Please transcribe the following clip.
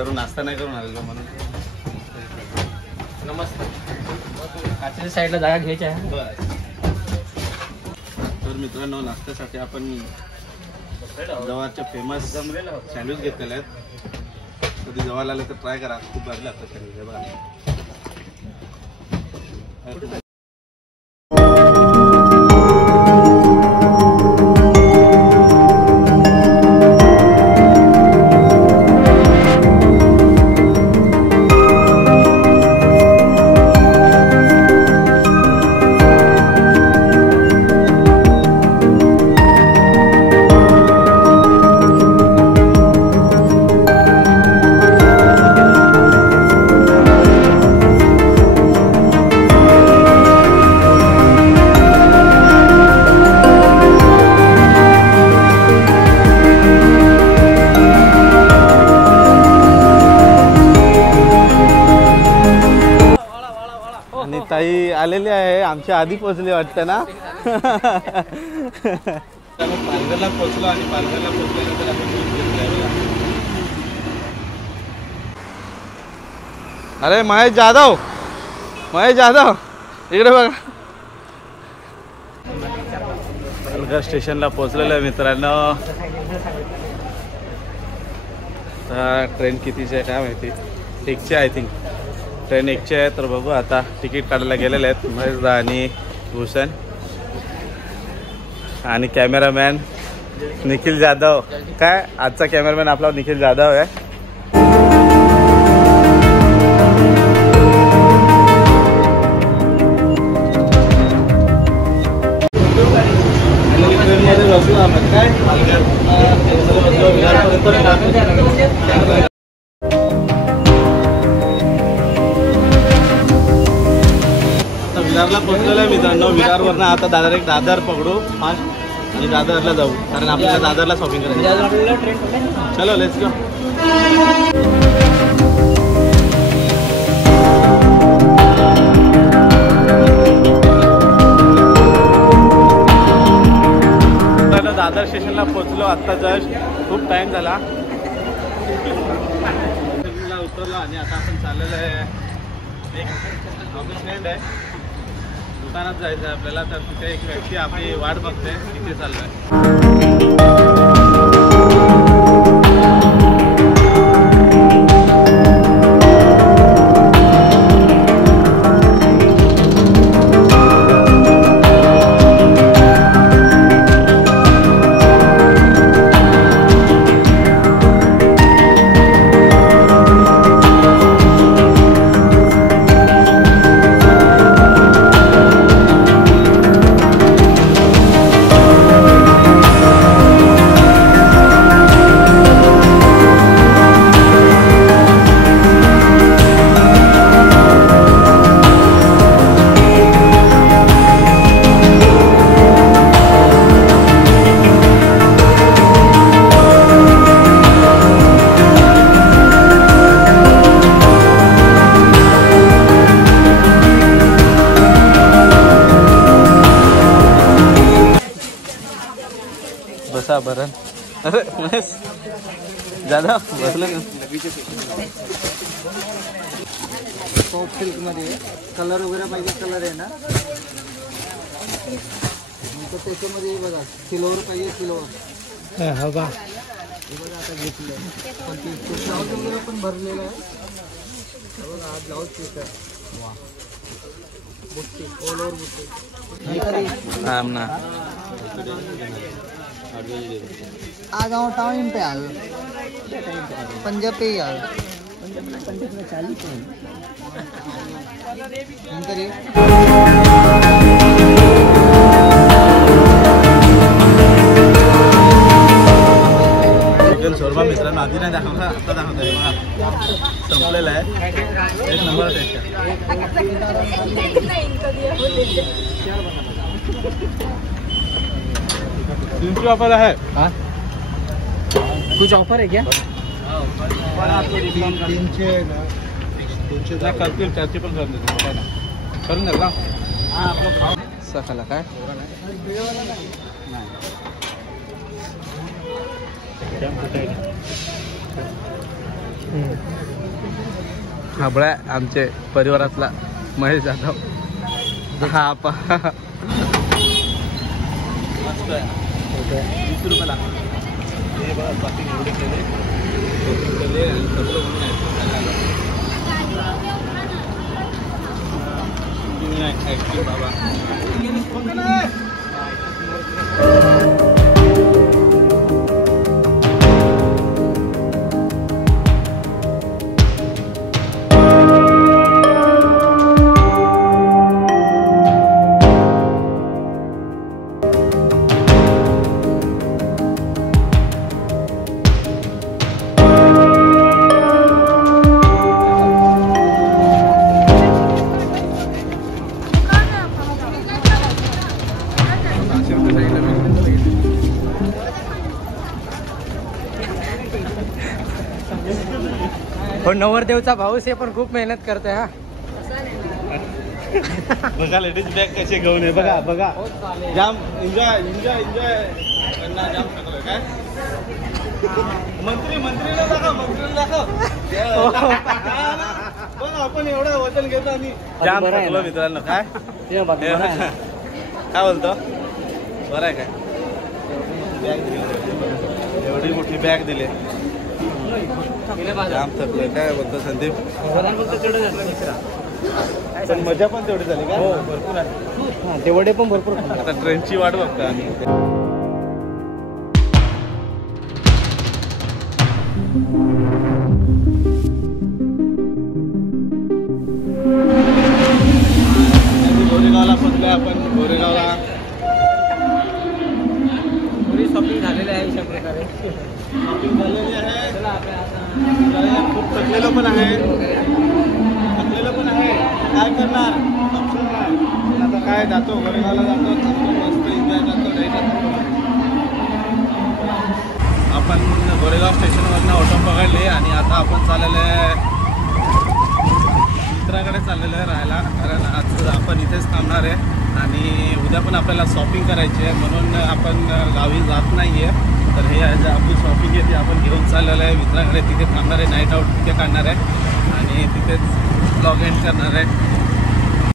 करून नाश्ता नाही करून आलेलो म्हणून. नमस्कार. काचेच्या साईडला जागा घ्यायची आहे. तर मित्रांनो नाश्त्यासाठी आपण जवळचे फेमस सँडविच घेतलेले आहेत. कधी जवळ आलं तर ट्राय करा, खूप भारी लागतात सँडविच. बघा ताई आलेली आहे, आमच्या आधी पोहोचली वाटतं ना. पालघरला पोहोचलो आणि पालघरला पोहोचल्यानंतर अरे महेश जाधव इकडे बघा. पालघर स्टेशनला पोहोचलेलो आहे मित्रांनो. ट्रेन कितीची आहे काय माहिती, 1ची आय थिंक. ट्रेन 1ची आहे. तर बघू आता. तिकीट काढायला गेलेले आहेत महेशदा आणि भूषण आणि कॅमेरामॅन निखिल जाधव. काय आजचा कॅमेरामॅन आपला निखिल जाधव आहे. ट्रेनमध्ये बसलो आपण. काय विरारला पोहोचलेलो आहे मित्रांनो. विरारवरनं आता दादर पकडू आणि दादरला जाऊ, कारण आपल्याला दादरला शॉपिंग करायची. चलो लेट्स गो. दादर स्टेशनला पोहोचलो आत्ता जस्ट. खूप टाइम झाला. उतरलो आणि आता आपण चाललेलं आहे एक ऑफिस फ्रेंड आहे, दुकानात जायचं आहे आपल्याला. तर तिथे एक व्यक्ती आपली वाट बघते, तिथे चाललोय. बसा बरं. अरे महेश जाधव बसलं का? सॉफ्ट सिल्कमध्ये कलर वगैरे पाहिजे, कलर आहे ना. तर त्याच्यामध्ये बघा सिल्वर पाहिजे, सिल्वर. हो का? हे बघा आता घेतलं पण ते ब्लाऊज वगैरे पण भरलेलं आहे. बघा आज ब्लाऊज पीस आहे. वा बुट्टी, ऑल ओव्हर बुट्टी. आम ना आ जाओ टाइम पे आ पंजाब पे ही आ. पंजाब में 40 है. चिकन शोरमा मित्रांनो आधी नाही दाखवला, आता दाखवतोय. संपलेला आहे. एक नंबर टेस्ट है. ऑफर है. हाँ कुछ ऑफर है क्या? करतील त्याची पण करून द्या का? सकाळला काय हाबळा आमचे परिवारातला महेश जाधव. हा पा मस्त आहे. 20 रुपयाला हे बघा. बाकी एवढे केले आणि सगळं म्हणून आहे बाबा. पण नवरदेवचा भाऊस हे पण खूप मेहनत करते हा. बघा लेडीज बॅग कसे घेऊन आहे. बघा बघा जाम एन्जॉय एन्जॉय एन्जॉय जाम सगळं काय. मंत्रीला दाखव. बघा आपण एवढं वजन घेतो आणि जाम थकलो मित्रांनो. काय काय बोलतो. बरं आहे काय. बॅग दिली एवढी मोठी बॅग दिली. जाम थकलोय. काय बोलतो संदीप. पण मजा पण तेवढी झाली का. भरपूर आहे. ते वडे पण भरपूर. आता ट्रेनची वाट बघतो आम्ही. गोरेगावला पोहोचलोय आपण. गोरेगावला पुरी शॉपिंग झालेली आहे अशा प्रकारे. शॉपिंग झालेली आहे. खूप थकलेलं पण आहे. काय करणार ऑप्शन नाही. आता काय जातो गोरेगावला जातो. मस्त एन्जॉय करतो. नाही जातो. आपण गोरेगाव स्टेशनवरनं ऑटो पकडले आणि आता आपण चाललेलं आहे मित्राकडे चाललेलं आहे राहायला. कारण आज आपण इथेच थांबणार आहे आणि उद्या पण आपल्याला शॉपिंग करायची आहे. म्हणून आपण गावी जात नाही आहे. तर हे आपली शॉपिंग आहे ती आपण घेऊन चाललेलं आहे मित्राकडे. तिथे थांबणार आहे. नाईट आऊट तिथे काढणार आहे आणि तिथेच ब्लॉग एंड करणार आहे.